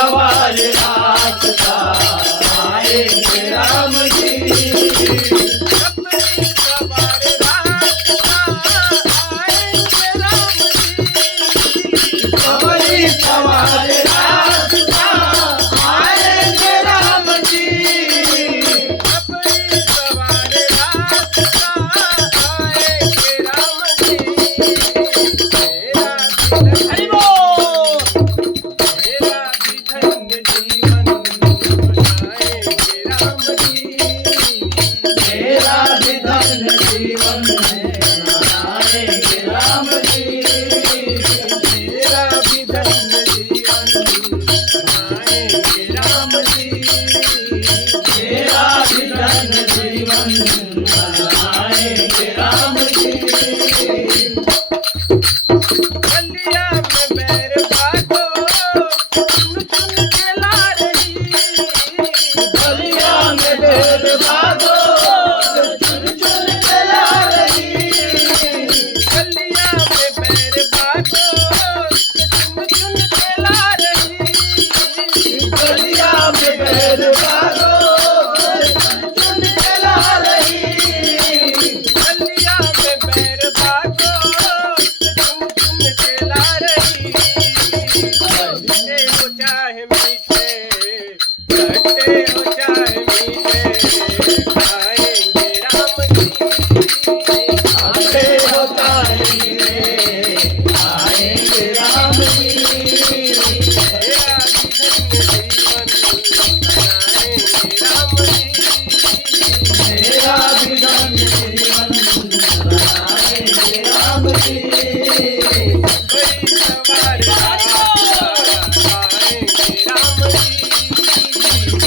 सवार रास्ता आएंगे राम जी। सबरी सवार रास्ता आएंगे राम जी। सबरी सवार रास्ता आएंगे राम जी। सबरी सवार रास्ता आएंगे राम जी। हरि बोल। मेरा भी धन्य जीवन बनाएंगे राम जी। मेरा भी धन्य जीवन बनाएंगे राम जी। मेरा भी धन्य जीवन बनाएंगे राम जी। मेरा भी धन्य जीवन बनाएंगे राम जी। गलिया में बैर बाटो चुन चुन के ला रही। गलिया में भेद बादो चुन चुन के ला रही। गलिया में बैर बाटो चुन चुन के ला रही। गलिया में भेद बादो चुन चुन के ला रही। गलिया में बैर बाटो चुन चुन के ला रही। खट्टे हो चाहे मीठे, खट्टे हो चाहे मीठे, खाएंगे राम जी। आते होता आएंगे राम जी। मेरा भी धन्य जीवन बनाएंगे राम जी। मेरा भी धन्य जीवन बनाएंगे राम जी।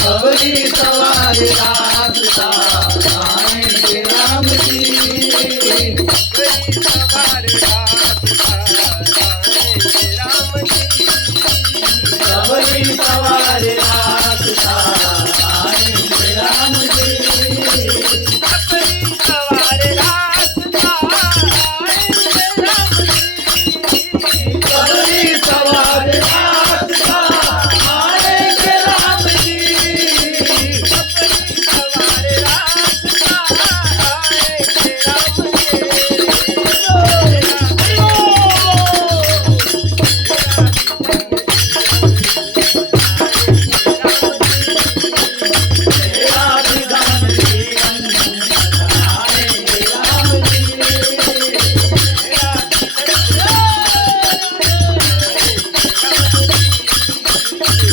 बड़ी सवार रास्ता आएंगे राम जी। सबरी सवार रास्ता आएंगे राम जी। बड़ी सवार रास्ता आएंगे राम जी। सबरी सवार रास्ता आएंगे राम जी। सबरी सवार रास्ता आएंगे राम जी। सबरी सवार रास्ता आएंगे राम जी। सबरी सवार रास्ता आएंगे राम जी। मेरा भी धन्य जीवन बनाएंगे राम जी।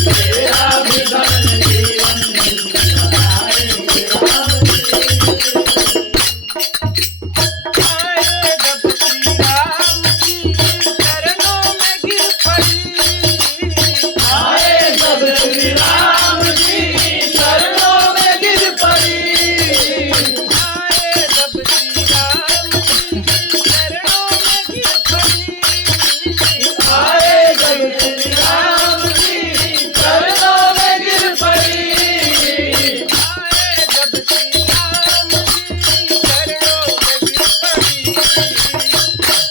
मेरा भी धन्य जीवन बनाएंगे राम जी। आए जब श्री राम जी चरणों में गिर पड़ी। आए जब श्री राम जी चरणों में गिर पड़ी। आए जब श्री राम जी चरणों में गिर पड़ी। आए जब श्री राम जी चरणों में गिर पड़ी। आए जब श्री राम जी चरणों में गिर पड़ी।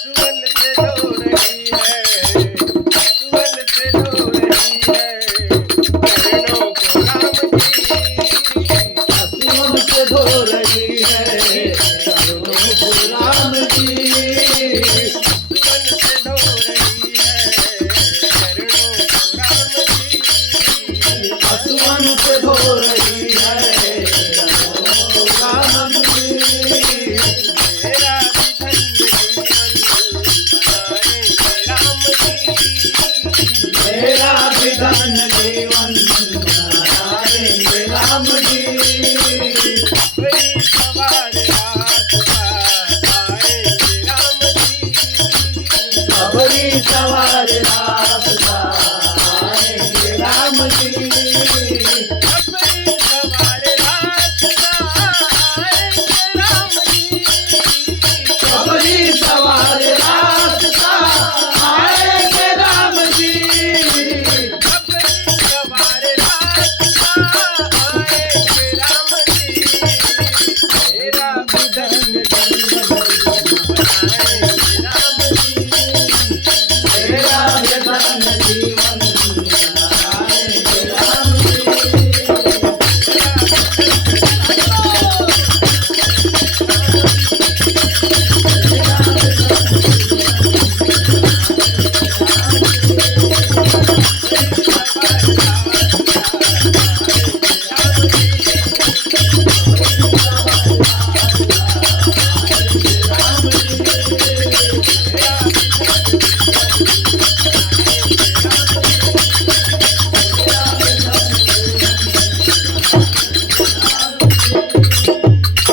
सुवन से रो रही है, सुवन से रो रही है चरणों को राम जी। सुमन से धो रही है चरणों को राम जी। सुवन से रो रही है चरणों को राम जी। सुमन से धो रही है चरणों को राम जी। मेरा भी धन्य जीवन बनाएंगे राम जी। मेरा भी धन्य जीवन बनाएंगे राम जी। बड़ी सवार रास्ता आएंगे राम जी। सबरी सवार रास्ता आएंगे राम जी। सबरी सवार रास्ता आएंगे राम जी। सबरी सवार रास्ता आएंगे राम जी। सबरी सवार रास्ता आएंगे राम जी। मेरा भी धन्य जीवन बनाएंगे राम जी। मेरा भी धन्य जीवन